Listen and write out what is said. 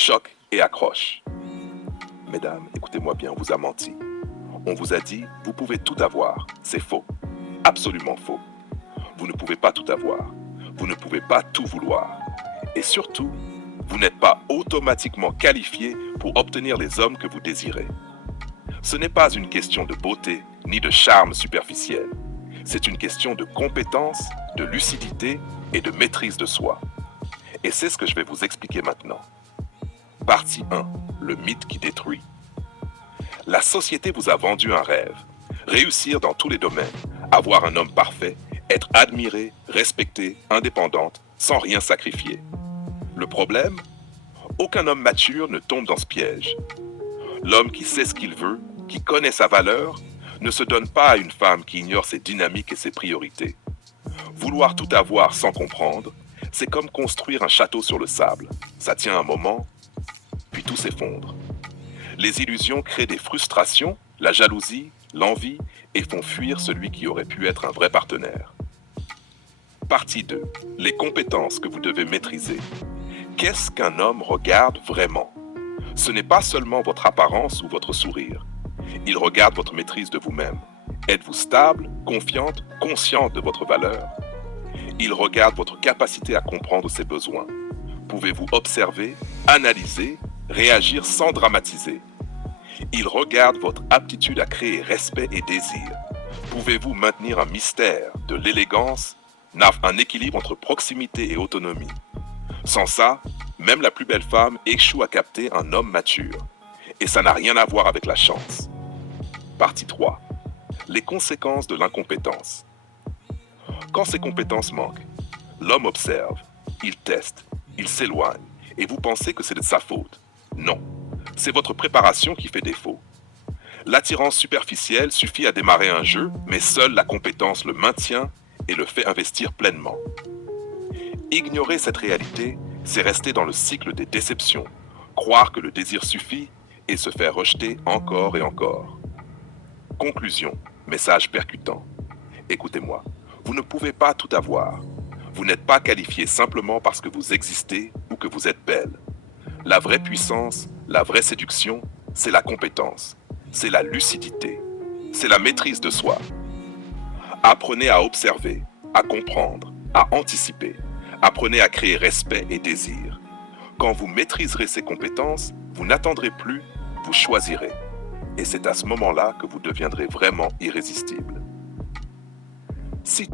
choc et accroche. Mesdames, écoutez-moi bien, on vous a menti. On vous a dit, vous pouvez tout avoir. C'est faux. Absolument faux. Vous ne pouvez pas tout avoir. Vous ne pouvez pas tout vouloir. Et surtout, vous n'êtes pas automatiquement qualifié pour obtenir les hommes que vous désirez. Ce n'est pas une question de beauté ni de charme superficiel. C'est une question de compétence, de lucidité et de maîtrise de soi. Et c'est ce que je vais vous expliquer maintenant. Partie 1. Le mythe qui détruit. La société vous a vendu un rêve. Réussir dans tous les domaines, avoir un homme parfait, être admirée, respectée, indépendante, sans rien sacrifier. Le problème? Aucun homme mature ne tombe dans ce piège. L'homme qui sait ce qu'il veut, qui connaît sa valeur, ne se donne pas à une femme qui ignore ses dynamiques et ses priorités. Vouloir tout avoir sans comprendre, c'est comme construire un château sur le sable. Ça tient un moment, puis tout s'effondre. Les illusions créent des frustrations, la jalousie, l'envie et font fuir celui qui aurait pu être un vrai partenaire. Partie 2. Les compétences que vous devez maîtriser. Qu'est-ce qu'un homme regarde vraiment? Ce n'est pas seulement votre apparence ou votre sourire. Il regarde votre maîtrise de vous-même. Êtes-vous stable, confiante, consciente de votre valeur? Il regarde votre capacité à comprendre ses besoins. Pouvez-vous observer, analyser, réagir sans dramatiser? Il regarde votre aptitude à créer respect et désir. Pouvez-vous maintenir un mystère, de l'élégance, un équilibre entre proximité et autonomie? Sans ça, même la plus belle femme échoue à capter un homme mature. Et ça n'a rien à voir avec la chance. Partie 3. Les conséquences de l'incompétence. Quand ces compétences manquent, l'homme observe, il teste, il s'éloigne, et vous pensez que c'est de sa faute. Non, c'est votre préparation qui fait défaut. L'attirance superficielle suffit à démarrer un jeu, mais seule la compétence le maintient et le fait investir pleinement. Ignorer cette réalité, c'est rester dans le cycle des déceptions, croire que le désir suffit et se faire rejeter encore et encore. Conclusion, message percutant. Écoutez-moi, vous ne pouvez pas tout avoir. Vous n'êtes pas qualifié simplement parce que vous existez ou que vous êtes belle. La vraie puissance, la vraie séduction, c'est la compétence, c'est la lucidité, c'est la maîtrise de soi. Apprenez à observer, à comprendre, à anticiper. Apprenez à créer respect et désir. Quand vous maîtriserez ces compétences, vous n'attendrez plus, vous choisirez. Et c'est à ce moment-là que vous deviendrez vraiment irrésistible. Si